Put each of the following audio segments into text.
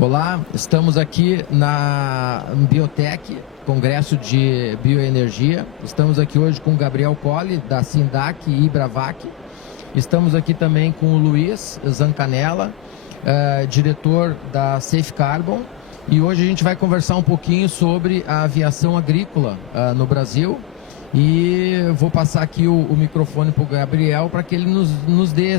Olá, estamos aqui na Biotech, Congresso de Bioenergia. Estamos aqui hoje com o Gabriel Colli, da Sindac e Ibravac. Estamos aqui também com o Luiz Zancanella, diretor da Safe Carbon. E hoje a gente vai conversar um pouquinho sobre a aviação agrícola no Brasil. E vou passar aqui o microfone para o Gabriel para que ele nos dê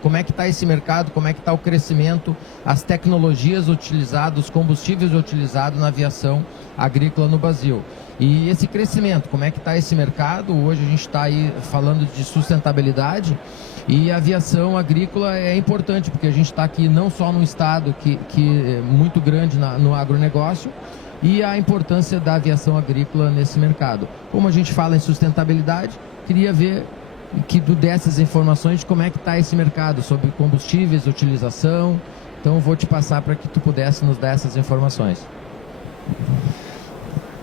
como é que está esse mercado, como é que está o crescimento, as tecnologias utilizadas, os combustíveis utilizados na aviação agrícola no Brasil. E esse crescimento, como é que está esse mercado? Hoje a gente está aí falando de sustentabilidade e a aviação agrícola é importante, porque a gente está aqui não só num estado que é muito grande no agronegócio, e a importância da aviação agrícola nesse mercado. Como a gente fala em sustentabilidade, queria ver que tu desse as informações de como é que está esse mercado, sobre combustíveis, utilização. Então eu vou te passar para que tu pudesse nos dar essas informações.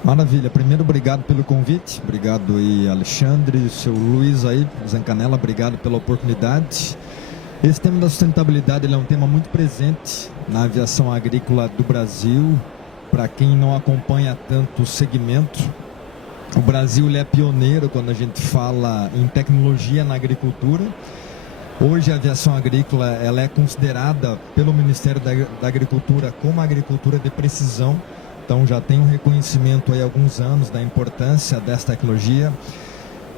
Maravilha. Primeiro, obrigado pelo convite. Obrigado aí, Alexandre, seu Luiz aí, Zancanella, obrigado pela oportunidade. Esse tema da sustentabilidade ele é um tema muito presente na aviação agrícola do Brasil. Para quem não acompanha tanto o segmento, o Brasil ele é pioneiro quando a gente fala em tecnologia na agricultura. Hoje a aviação agrícola ela é considerada pelo Ministério da Agricultura como agricultura de precisão. Então já tem um reconhecimento aí há alguns anos da importância dessa tecnologia.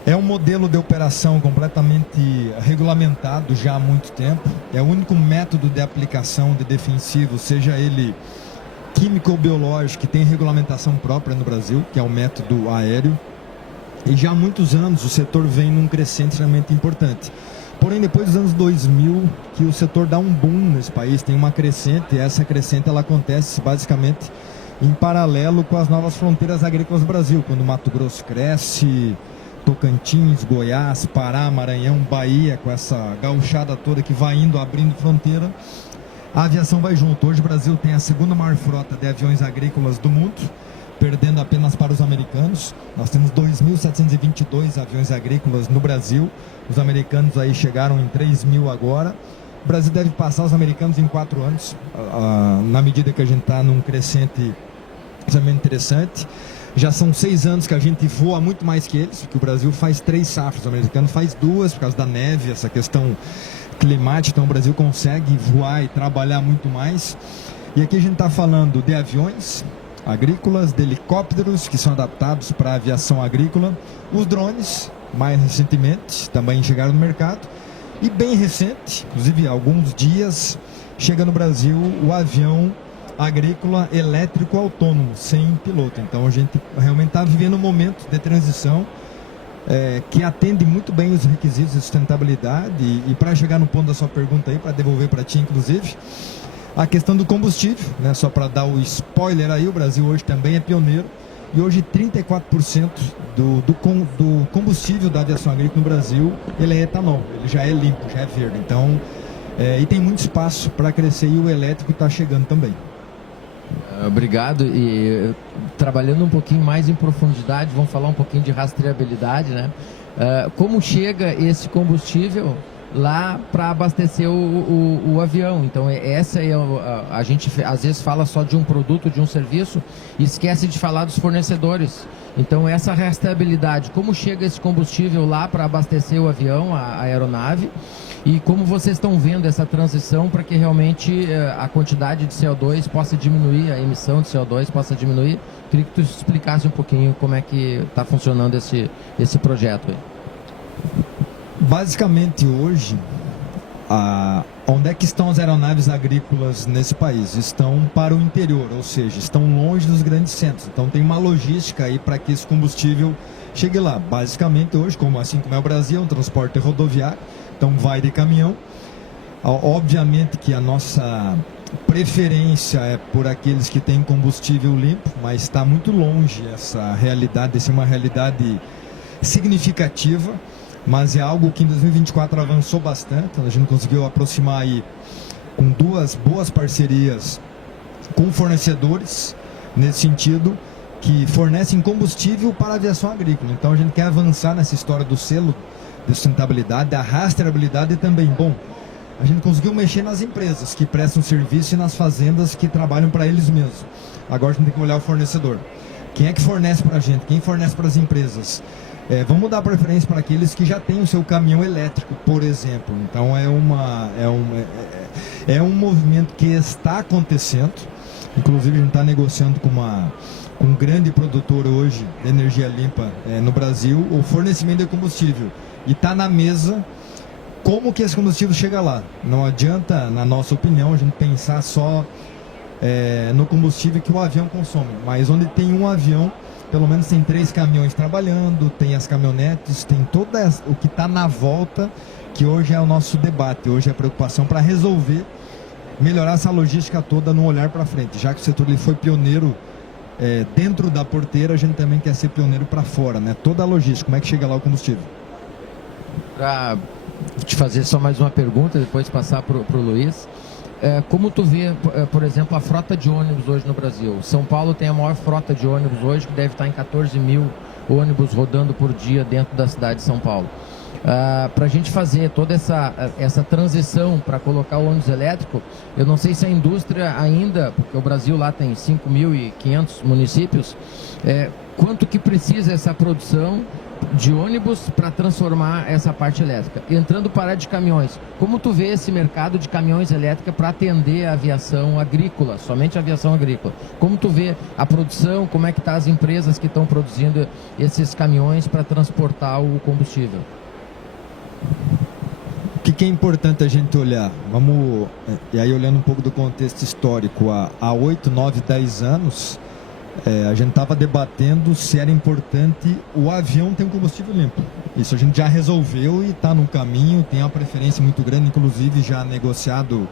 É um modelo de operação completamente regulamentado já há muito tempo. É o único método de aplicação de defensivo, seja ele químico ou biológico, que tem regulamentação própria no Brasil, que é o método aéreo. E já há muitos anos o setor vem num crescente extremamente importante. Porém, depois dos anos 2000, que o setor dá um boom nesse país, tem uma crescente, e essa crescente ela acontece basicamente em paralelo com as novas fronteiras agrícolas do Brasil, quando Mato Grosso cresce, Tocantins, Goiás, Pará, Maranhão, Bahia, com essa gauchada toda que vai indo, abrindo fronteira, a aviação vai junto. Hoje o Brasil tem a segunda maior frota de aviões agrícolas do mundo, perdendo apenas para os americanos. Nós temos 2.722 aviões agrícolas no Brasil. Os americanos aí chegaram em 3.000 agora. O Brasil deve passar os americanos em 4 anos, na medida que a gente está num crescente extremamente interessante. Já são 6 anos que a gente voa muito mais que eles, porque o Brasil faz 3 safras, o americano faz 2 por causa da neve, essa questão climática. Então o Brasil consegue voar e trabalhar muito mais. E aqui a gente está falando de aviões agrícolas, de helicópteros que são adaptados para a aviação agrícola, os drones, mais recentemente, também chegaram no mercado, e bem recente, inclusive há alguns dias, chega no Brasil o avião agrícola elétrico autônomo, sem piloto. Então a gente realmente está vivendo um momento de transição que atende muito bem os requisitos de sustentabilidade. E para chegar no ponto da sua pergunta aí, para devolver para ti inclusive, a questão do combustível, né? Só para dar o spoiler aí, o Brasil hoje também é pioneiro, e hoje 34% do combustível da aviação agrícola no Brasil, ele é etanol, ele já é limpo, já é verde. Então, e tem muito espaço para crescer, e o elétrico está chegando também. Obrigado. E trabalhando um pouquinho mais em profundidade, vamos falar um pouquinho de rastreabilidade, né? Como chega esse combustível lá para abastecer o avião? Então essa é a gente às vezes fala só de um produto, de um serviço, e esquece de falar dos fornecedores. Então essa rastreabilidade, como chega esse combustível lá para abastecer o avião, a aeronave, e como vocês estão vendo essa transição para que realmente a quantidade de CO2 possa diminuir, a emissão de CO2 possa diminuir. Queria que tu explicasse um pouquinho como é que está funcionando esse projeto aí. Basicamente hoje, onde é que estão as aeronaves agrícolas nesse país? Estão para o interior, ou seja, estão longe dos grandes centros. Então tem uma logística aí para que esse combustível chegue lá. Basicamente hoje, assim como é o Brasil, é um transporte rodoviário, então vai de caminhão. Obviamente que a nossa preferência é por aqueles que têm combustível limpo, mas está muito longe essa realidade, essa é uma realidade significativa. Mas é algo que em 2024 avançou bastante. A gente conseguiu aproximar aí com 2 boas parcerias com fornecedores, nesse sentido, que fornecem combustível para a aviação agrícola. Então a gente quer avançar nessa história do selo de sustentabilidade, da rastreabilidade também. Bom, a gente conseguiu mexer nas empresas que prestam serviço e nas fazendas que trabalham para eles mesmos. Agora a gente tem que olhar o fornecedor. Quem é que fornece para a gente? Quem fornece para as empresas? Vamos dar preferência para aqueles que já têm o seu caminhão elétrico, por exemplo. Então é um movimento que está acontecendo. Inclusive a gente está negociando com um grande produtor hoje de energia limpa no Brasil, o fornecimento de combustível. E está na mesa como que esse combustível chega lá. Não adianta, na nossa opinião, a gente pensar só no combustível que o avião consome. Mas onde tem um avião, pelo menos tem 3 caminhões trabalhando, tem as caminhonetes, tem todo o que está na volta, que hoje é o nosso debate, hoje é a preocupação para resolver, melhorar essa logística toda no olhar para frente. Já que o setor ele foi pioneiro dentro da porteira, a gente também quer ser pioneiro para fora, né? Toda a logística, como é que chega lá o combustível? Para te fazer só mais uma pergunta, depois passar para o Luiz. Como tu vê, por exemplo, a frota de ônibus hoje no Brasil? São Paulo tem a maior frota de ônibus hoje, que deve estar em 14 mil ônibus rodando por dia dentro da cidade de São Paulo. Para a gente fazer toda essa transição para colocar o ônibus elétrico, eu não sei se a indústria ainda, porque o Brasil lá tem 5.500 municípios, quanto que precisa essa produção de ônibus para transformar essa parte elétrica. Entrando para a área de caminhões, como tu vê esse mercado de caminhões elétricos para atender a aviação agrícola, somente a aviação agrícola? Como tu vê a produção, como é que tá as empresas que estão produzindo esses caminhões para transportar o combustível? O que é importante a gente olhar? E aí olhando um pouco do contexto histórico, há 8, 9, 10 anos, a gente estava debatendo se era importante o avião ter um combustível limpo. Isso a gente já resolveu e está no caminho, tem uma preferência muito grande, inclusive já negociado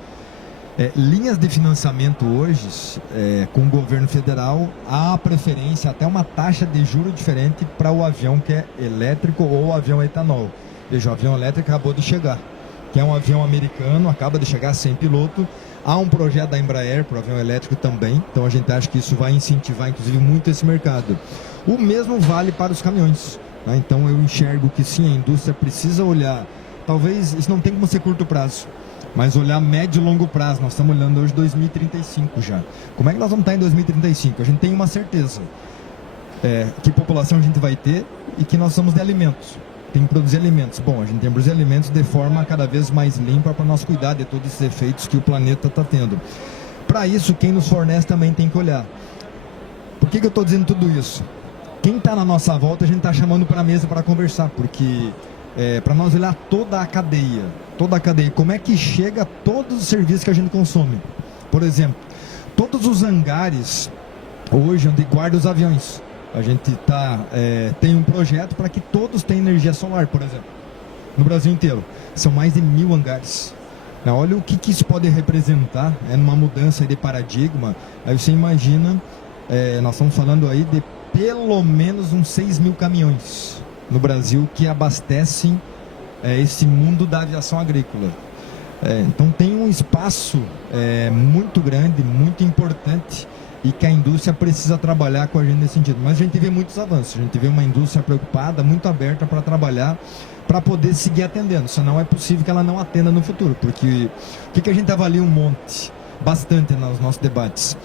linhas de financiamento hoje com o governo federal, há preferência, até uma taxa de juro diferente para o avião que é elétrico ou o avião etanol. Veja, o avião elétrico acabou de chegar, que é um avião americano, acaba de chegar sem piloto. Há um projeto da Embraer para o avião elétrico também, então a gente acha que isso vai incentivar, inclusive, muito esse mercado. O mesmo vale para os caminhões, né? Então eu enxergo que sim, a indústria precisa olhar, talvez isso não tem como ser curto prazo, mas olhar médio e longo prazo. Nós estamos olhando hoje 2035 já. Como é que nós vamos estar em 2035? A gente tem uma certeza, que população a gente vai ter e que nós somos de alimentos. Tem que produzir alimentos. Bom, a gente tem que produzir alimentos de forma cada vez mais limpa para nós cuidar de todos esses efeitos que o planeta está tendo. Para isso, quem nos fornece também tem que olhar. Por que eu estou dizendo tudo isso? Quem está na nossa volta, a gente está chamando para a mesa para conversar, porque para nós olhar toda a cadeia, como é que chega todos os serviços que a gente consome. Por exemplo, todos os hangares hoje onde guarda os aviões. A gente tem um projeto para que todos tenham energia solar, por exemplo, no Brasil inteiro. São mais de 1.000 hangares. Olha o que isso pode representar numa mudança de paradigma. Aí você imagina, nós estamos falando aí de pelo menos uns 6 mil caminhões no Brasil que abastecem esse mundo da aviação agrícola. Então tem um espaço muito grande, muito importante, e que a indústria precisa trabalhar com a gente nesse sentido. Mas a gente vê muitos avanços, a gente vê uma indústria preocupada, muito aberta para trabalhar, para poder seguir atendendo. Senão é possível que ela não atenda no futuro, porque o que a gente avalia bastante nos nossos debates?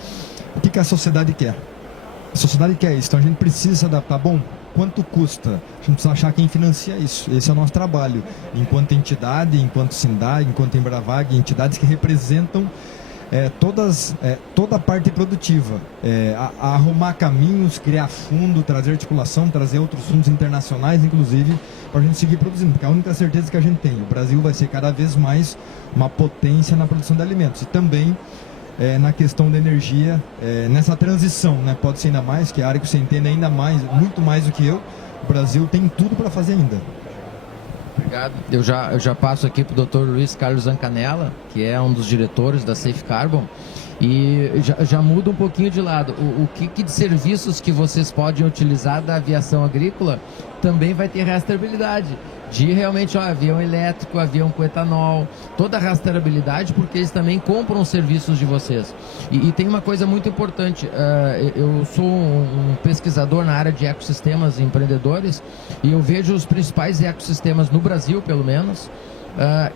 O que a sociedade quer? A sociedade quer isso, então a gente precisa se adaptar. Bom, quanto custa? A gente precisa achar quem financia isso. Esse é o nosso trabalho, enquanto entidade, enquanto SINDAG, enquanto Embravag, entidades que representam toda a parte produtiva, arrumar caminhos, criar fundo, trazer articulação, trazer outros fundos internacionais, inclusive, para a gente seguir produzindo, porque a única certeza que a gente tem, o Brasil vai ser cada vez mais uma potência na produção de alimentos, e também na questão da energia, nessa transição, né? Pode ser ainda mais, que é a área que você entende ainda mais, muito mais do que eu, o Brasil tem tudo para fazer ainda. Obrigado. Eu já passo aqui para o Dr. Luiz Carlos Zancanella, que é um dos diretores da Safe Carbon, e já muda um pouquinho de lado. O que de serviços que vocês podem utilizar da aviação agrícola também vai ter rastreabilidade. De realmente avião elétrico, avião com etanol, toda a rastreabilidade, porque eles também compram os serviços de vocês. E tem uma coisa muito importante, eu sou um pesquisador na área de ecossistemas empreendedores, e eu vejo os principais ecossistemas no Brasil, pelo menos,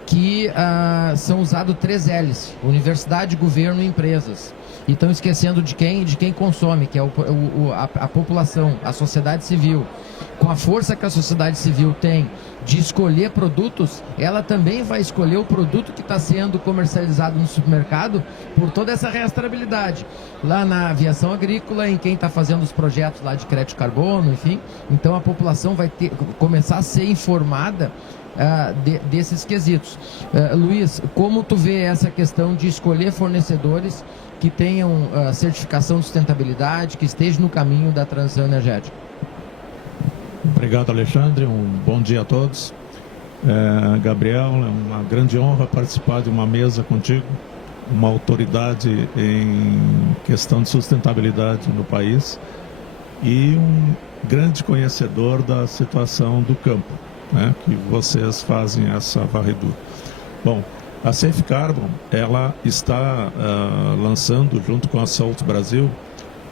que são usados 3 L's: universidade, governo e empresas. E estão esquecendo de quem consome, que é a população, a sociedade civil. Com a força que a sociedade civil tem de escolher produtos, ela também vai escolher o produto que está sendo comercializado no supermercado por toda essa rastreabilidade. Lá na aviação agrícola, em quem está fazendo os projetos lá de crédito de carbono, enfim. Então a população vai começar a ser informada desses quesitos. Luiz, como tu vê essa questão de escolher fornecedores que tenham certificação de sustentabilidade, que estejam no caminho da transição energética? Obrigado, Alexandre. Um bom dia a todos. Gabriel, é uma grande honra participar de uma mesa contigo, uma autoridade em questão de sustentabilidade no país e um grande conhecedor da situação do campo, né, que vocês fazem essa varredura. Bom, a Safe Carbon, ela está lançando, junto com a Salt Brasil,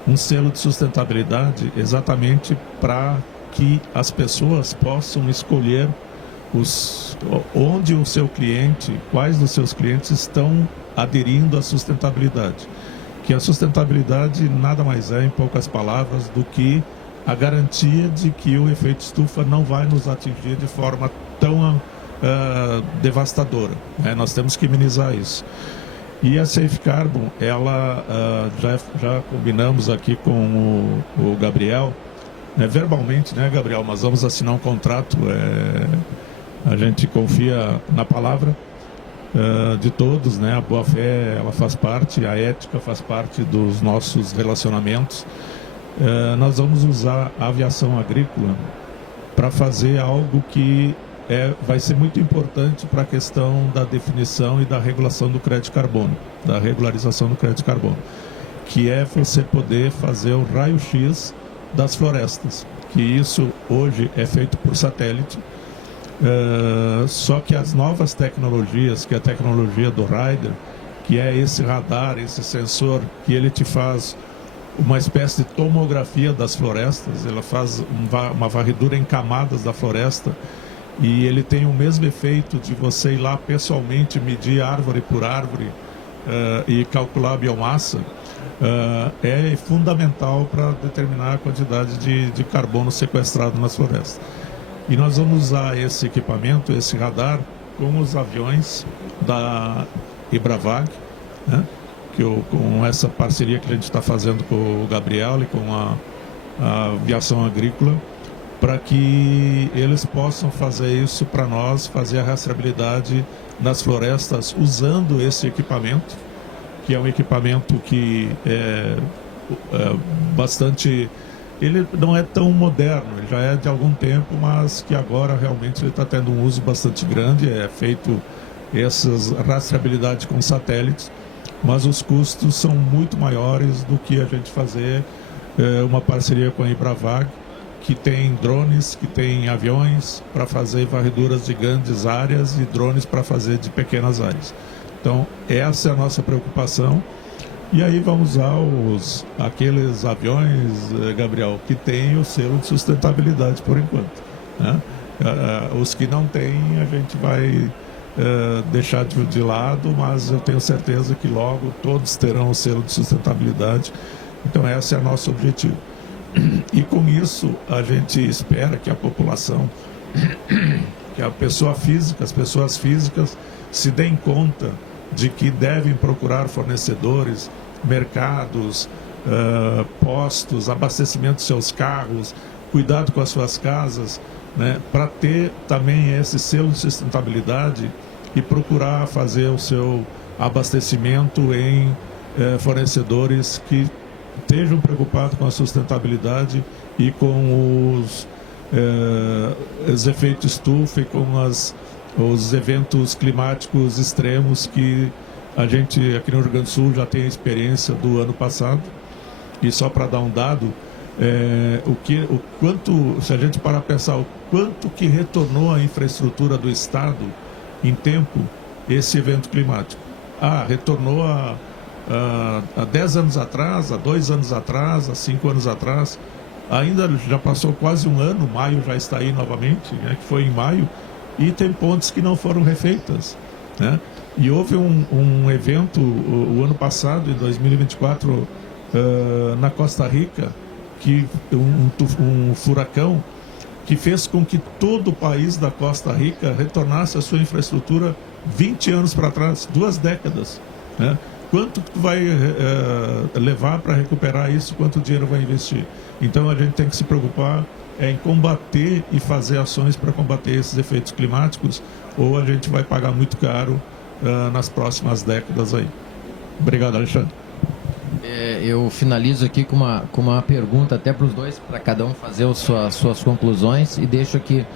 um selo de sustentabilidade exatamente para que as pessoas possam escolher onde o seu cliente, quais dos seus clientes estão aderindo à sustentabilidade. Que a sustentabilidade nada mais é, em poucas palavras, do que a garantia de que o efeito estufa não vai nos atingir de forma tão devastadora, né? Nós temos que minimizar isso. E a Safe Carbon, ela já combinamos aqui com o Gabriel, verbalmente, né, Gabriel? Mas vamos assinar um contrato. A gente confia na palavra de todos, né? A boa-fé, ela faz parte, a ética faz parte dos nossos relacionamentos. Nós vamos usar a aviação agrícola para fazer algo que vai ser muito importante para a questão da definição e da regulação do crédito de carbono, da regularização do crédito de carbono, que é você poder fazer o raio-x das florestas, que isso hoje é feito por satélite, só que as novas tecnologias, que é a tecnologia do Rider, que é esse radar, esse sensor, que ele te faz uma espécie de tomografia das florestas, ela faz uma varredura em camadas da floresta, e ele tem o mesmo efeito de você ir lá pessoalmente medir árvore por árvore e calcular a biomassa. É fundamental para determinar a quantidade de carbono sequestrado nas florestas. E nós vamos usar esse equipamento, esse radar, com os aviões da Ibravag, né? Com essa parceria que a gente está fazendo com o Gabriel e com a aviação agrícola, para que eles possam fazer isso para nós, fazer a rastreabilidade nas florestas usando esse equipamento, que é um equipamento que é bastante... Ele não é tão moderno, ele já é de algum tempo, mas que agora realmente ele está tendo um uso bastante grande. É feito essas rastreabilidade com satélites, mas os custos são muito maiores do que a gente fazer uma parceria com a Ibravag, que tem drones, que tem aviões para fazer varreduras de grandes áreas e drones para fazer de pequenas áreas. Então, essa é a nossa preocupação. E aí vamos usar aqueles aviões, Gabriel, que têm o selo de sustentabilidade por enquanto, né? Os que não têm, a gente vai deixar de lado, mas eu tenho certeza que logo todos terão o selo de sustentabilidade. Então, esse é o nosso objetivo. E com isso, a gente espera que a população, que a pessoa física, as pessoas físicas se deem conta de que devem procurar fornecedores, mercados, postos, abastecimento de seus carros, cuidado com as suas casas, né, para ter também esse selo de sustentabilidade e procurar fazer o seu abastecimento em fornecedores que estejam preocupados com a sustentabilidade e com os efeitos estufa e com os eventos climáticos extremos que a gente aqui no Rio Grande do Sul já tem a experiência do ano passado. E só para dar um dado, se a gente parar a pensar o quanto que retornou a infraestrutura do Estado em tempo esse evento climático. Retornou há 10 anos atrás, há 2 anos atrás, há 5 anos atrás. Ainda já passou quase um ano, maio já está aí novamente, né, que foi em maio. e tem pontes que não foram refeitas, né? E houve um evento o ano passado, em 2024, na Costa Rica, que um furacão que fez com que todo o país da Costa Rica retornasse à sua infraestrutura 20 anos para trás, 2 décadas, né? Quanto tu vai levar para recuperar isso? Quanto dinheiro vai investir? Então a gente tem que se preocupar em combater e fazer ações para combater esses efeitos climáticos, ou a gente vai pagar muito caro nas próximas décadas aí. Obrigado, Alexandre. Eu finalizo aqui com uma pergunta até para os dois, para cada um fazer suas conclusões, e deixo aqui: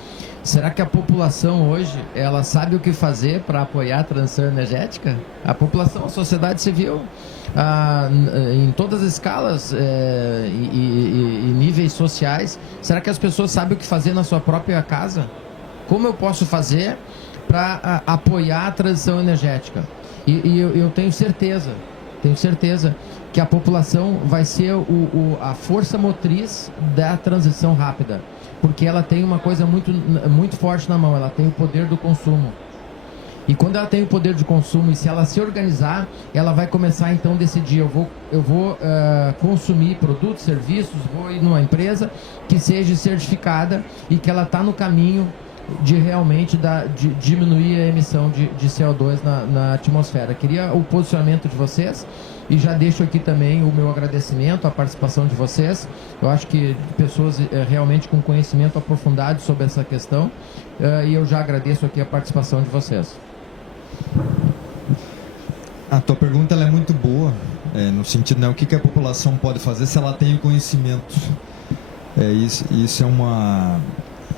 será que a população hoje, ela sabe o que fazer para apoiar a transição energética? A população, a sociedade civil, em todas as escalas e níveis sociais, será que as pessoas sabem o que fazer na sua própria casa? Como eu posso fazer para apoiar a transição energética? E eu tenho certeza que a população vai ser a força motriz da transição rápida, porque ela tem uma coisa muito forte na mão: ela tem o poder do consumo. E quando ela tem o poder de consumo, e se ela se organizar, ela vai começar então a decidir: eu vou consumir produtos, serviços, vou ir numa empresa que seja certificada e que ela está no caminho de realmente de diminuir a emissão de CO2 na atmosfera. Queria o posicionamento de vocês, e já deixo aqui também o meu agradecimento à participação de vocês. Eu acho que pessoas realmente com conhecimento aprofundado sobre essa questão, e eu já agradeço aqui a participação de vocês. A tua pergunta ela é muito boa, no sentido, né, o que a população pode fazer se ela tem o conhecimento. Isso é uma...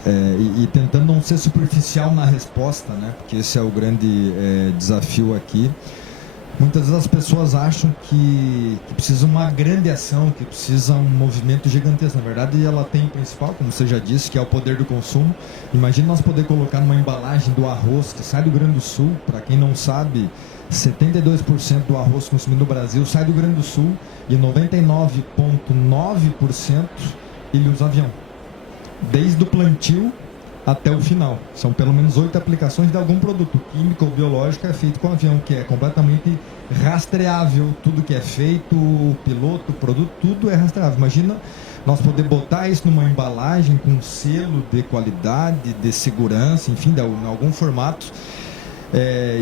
e tentando não ser superficial na resposta, né, porque esse é o grande desafio aqui. Muitas vezes as pessoas acham que precisa uma grande ação, que precisa um movimento gigantesco. Na verdade, ela tem o principal, como você já disse, que é o poder do consumo. Imagina nós poder colocar numa embalagem do arroz que sai do Rio Grande do Sul. Para quem não sabe, 72% do arroz consumido no Brasil sai do Rio Grande do Sul, e 99,9% ele usa avião, desde o plantio até o final. São pelo menos 8 aplicações de algum produto químico ou biológico é feito com avião, que é completamente rastreável. Tudo que é feito, o piloto, o produto, tudo é rastreável. Imagina nós poder botar isso numa embalagem com selo de qualidade, de segurança, enfim, de algum formato,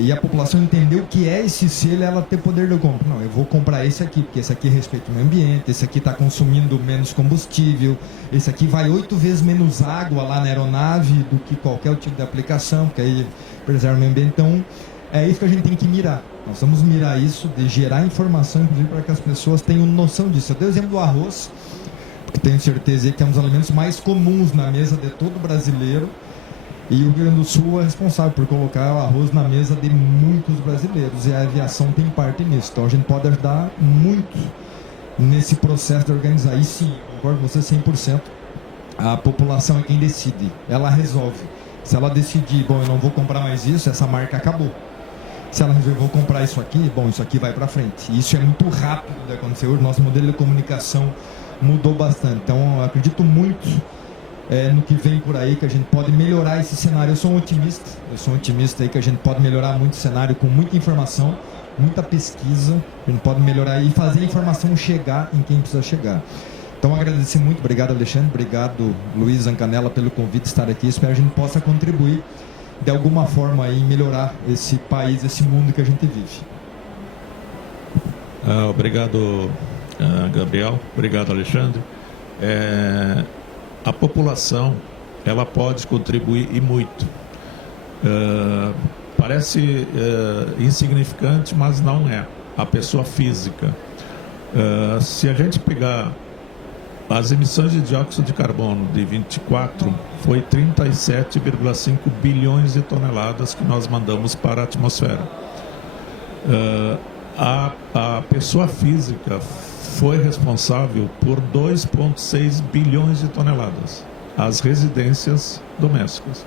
e a população entender o que é esse selo, ela ter poder de compra. Não, eu vou comprar esse aqui, porque esse aqui respeita o meio ambiente, esse aqui está consumindo menos combustível, esse aqui vai 8 vezes menos água lá na aeronave do que qualquer tipo de aplicação, porque aí preserva o meio ambiente. Então, é isso que a gente tem que mirar. Nós vamos mirar isso, de gerar informação, inclusive, para que as pessoas tenham noção disso. Eu dei o exemplo do arroz, porque tenho certeza que é um dos alimentos mais comuns na mesa de todo brasileiro. E o Rio Grande do Sul é responsável por colocar o arroz na mesa de muitos brasileiros, e a aviação tem parte nisso. Então a gente pode ajudar muito nesse processo de organizar. E sim, concordo com você 100%. A população é quem decide, ela resolve. Se ela decidir, bom, eu não vou comprar mais isso, essa marca acabou. Se ela resolver, vou comprar isso aqui, bom, isso aqui vai para frente. E isso é muito rápido de acontecer hoje. Nosso modelo de comunicação mudou bastante. Então eu acredito muito no que vem por aí, que a gente pode melhorar esse cenário. Eu sou um otimista aí, que a gente pode melhorar muito o cenário com muita informação, muita pesquisa. A gente pode melhorar e fazer a informação chegar em quem precisa chegar. Então agradecer muito, obrigado Alexandre, obrigado Luiz Zancanella pelo convite de estar aqui. Espero que a gente possa contribuir de alguma forma em melhorar esse país, esse mundo que a gente vive. Obrigado, Gabriel, obrigado Alexandre. A população, ela pode contribuir e muito. Parece insignificante, mas não é. A pessoa física. Se a gente pegar as emissões de dióxido de carbono de 24, foi 37,5 bilhões de toneladas que nós mandamos para a atmosfera. A pessoa física foi responsável por 2,6 bilhões de toneladas. As residências domésticas,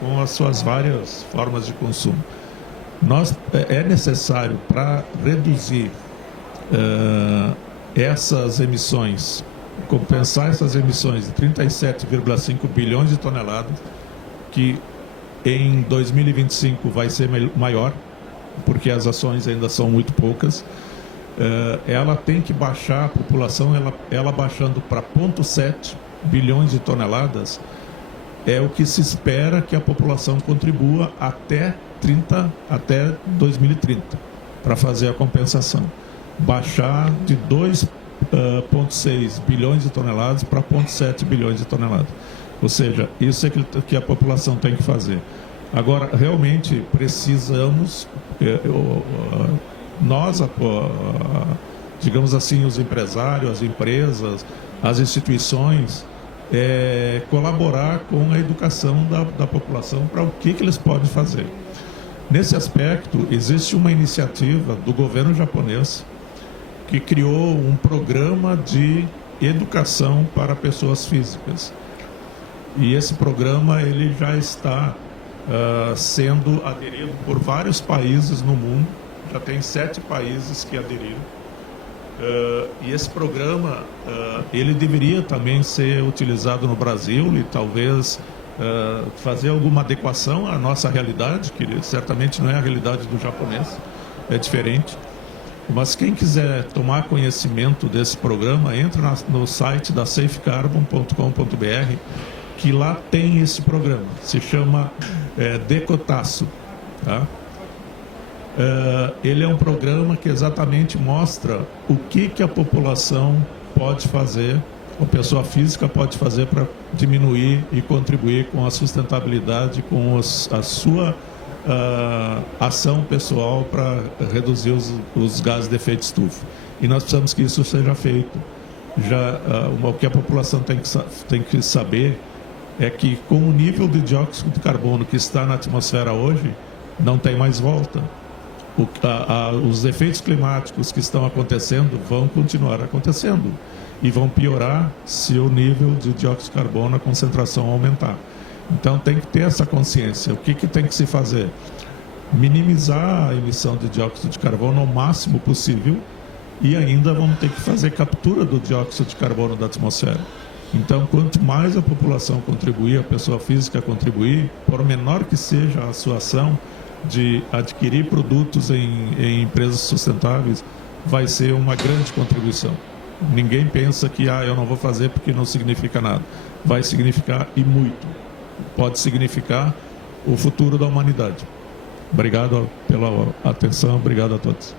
com as suas várias formas de consumo. É necessário, para reduzir essas emissões, compensar essas emissões de 37,5 bilhões de toneladas, que Em 2025 vai ser maior, porque as ações ainda são muito poucas. Ela tem que baixar, a população, ela baixando para 0,7 bilhões de toneladas, é o que se espera que a população contribua até 2030, para fazer a compensação. Baixar de 2,6 bilhões de toneladas para 0,7 bilhões de toneladas. Ou seja, isso é que a população tem que fazer. Agora, realmente, precisamos, nós, digamos assim, os empresários, as empresas, as instituições, colaborar com a educação da população para o que eles podem fazer. Nesse aspecto, existe uma iniciativa do governo japonês que criou um programa de educação para pessoas físicas. E esse programa ele já está sendo aderido por vários países no mundo. Já tem 7 países que aderiram. E esse programa ele deveria também ser utilizado no Brasil e talvez fazer alguma adequação à nossa realidade, que certamente não é a realidade do japonês, é diferente. Mas quem quiser tomar conhecimento desse programa, entra no site da safecarbon.com.br, que lá tem esse programa. Se chama Decotaço. Tá? Ele é um programa que exatamente mostra o que a população pode fazer, a pessoa física pode fazer para diminuir e contribuir com a sustentabilidade, com a sua ação pessoal para reduzir os gases de efeito estufa. E nós precisamos que isso seja feito. O que a população tem que saber é que com o nível de dióxido de carbono que está na atmosfera hoje, não tem mais volta. Os efeitos climáticos que estão acontecendo vão continuar acontecendo e vão piorar se o nível de dióxido de carbono, a concentração aumentar. Então tem que ter essa consciência. O que tem que se fazer? Minimizar a emissão de dióxido de carbono ao máximo possível e ainda vamos ter que fazer captura do dióxido de carbono da atmosfera. Então, quanto mais a população contribuir, a pessoa física contribuir, por menor que seja a sua ação de adquirir produtos em empresas sustentáveis, vai ser uma grande contribuição. Ninguém pensa que eu não vou fazer porque não significa nada. Vai significar e muito. Pode significar o futuro da humanidade. Obrigado pela atenção, obrigado a todos.